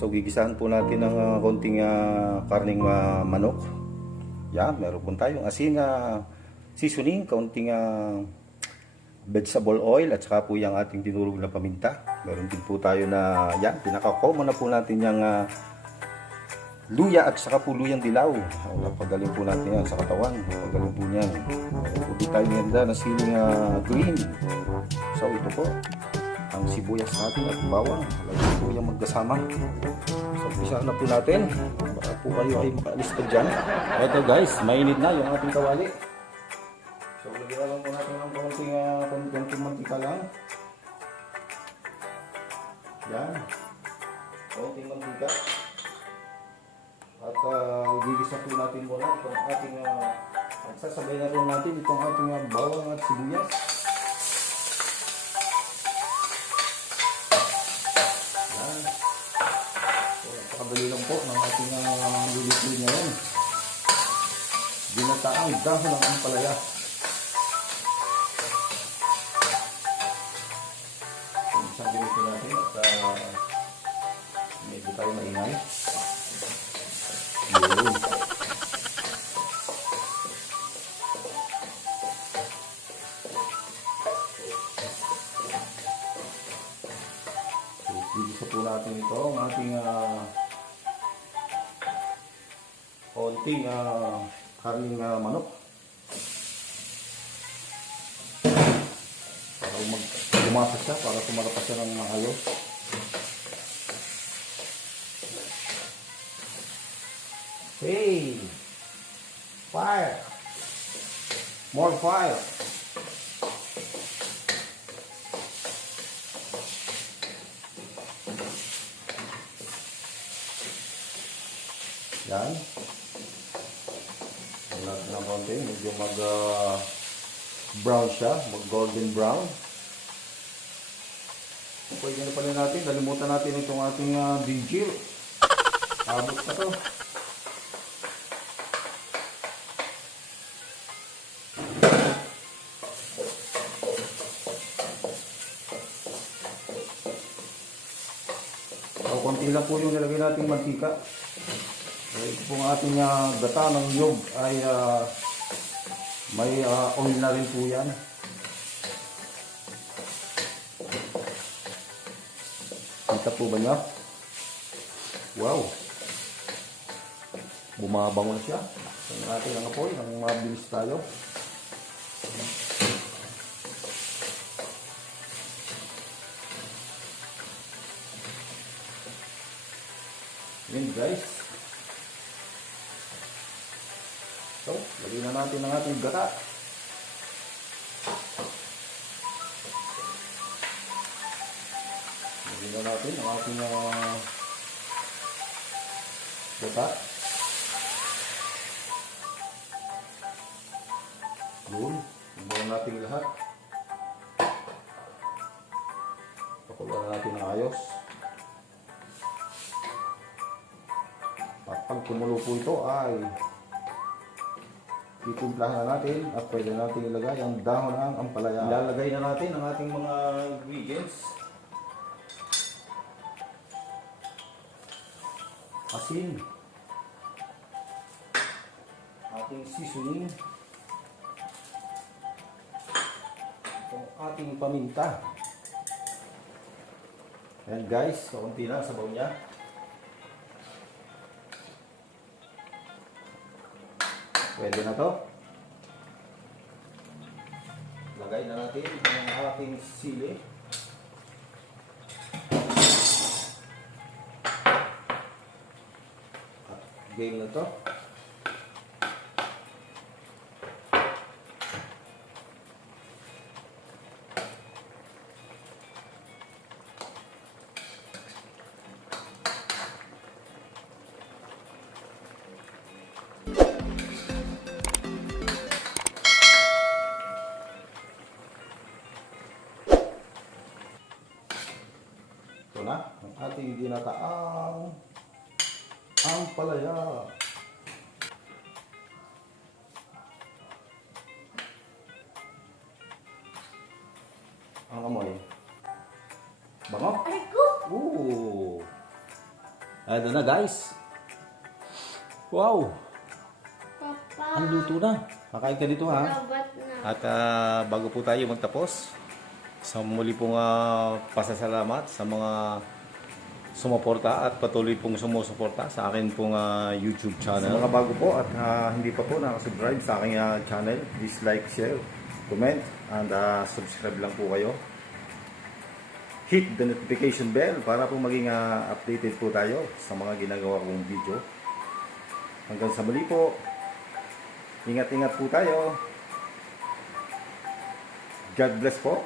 So gigisahan po natin ng konting karning manok. Yan, meron po tayong asin, seasoning, konting vegetable oil at saka po yung ating dinurog na paminta. Meron din po tayo na yan, pinaka-common na po natin yung luya at saka po luyang dilaw. Napagaling po natin yan sa katawan. Napagaling po niyan. Meron po din tayo nganda na siling green. So ito po ang sibuyas natin at bawang. Lagi po yung magkasama. So umpisa na po natin. Baka po kayo ay makaalis ka dyan. Ito guys, mainit na yung ating kawali. So lagyan lang po natin ng konting mantika lang. Yan. Konting mantika. At gigisa po natin muna itong ating sasabay na rin natin itong ating bawang at sibuyas. Yan. So, napakadali lang po ng ating lulutuin ngayon. Ginataang dahon ng ampalaya. So, isang ginito natin at medyo tayo maingay. Yun. So, gigisa po natin ito ang ating konting karning manok para gumasa siya, para sumarapas siya ng maayos. Hey! Fire! More fire! Yan. Natin ng konti. Medyo brown siya. Mag-golden brown. Pwede na pala natin. Nalimutan natin itong ating ginger. Abot na to. Konti lang po yung nilagay nating mantika. Ito pong ating gata ng nyog ay may oil na rin po yan. Kita po ba niya? Wow! Bumabango na siya. Ito natin ang apoy nang mabilis tayo. Yan guys. So, lagyan na natin ang ating gata. Lagyan na natin ang ating gata. Yun. Ibaw natin lahat. Pakuloan natin ng ayos. At pag kumulo po ito ay itimplahan na natin at pwede natin ilagay ang dahon ng ampalaya. Ilalagay na natin ang ating mga ingredients. Asin, ating seasoning, itong ating paminta. Ayan guys, kaunti na sabaw niya. Pwede na to. Lagay na natin ang ating sili. At game na to. Ito na, ang ating ginataang ampalaya. Ang amoy. Bango? Ay ko! Ooh! Ito na guys. Wow! Papa. Ang luto na. Kakain ka dito ha. Labat na. At bago po tayo magtapos, sa muli pong pasasalamat sa mga sumuporta at patuloy pong sumusuporta sa akin pong YouTube channel. Sa mga bago po at hindi pa po nakasubscribe sa aking channel, please like, share, comment, and subscribe lang po kayo. Hit the notification bell para po maging updated po tayo sa mga ginagawa kong video. Hanggang sa muli po, ingat-ingat po tayo. God bless po.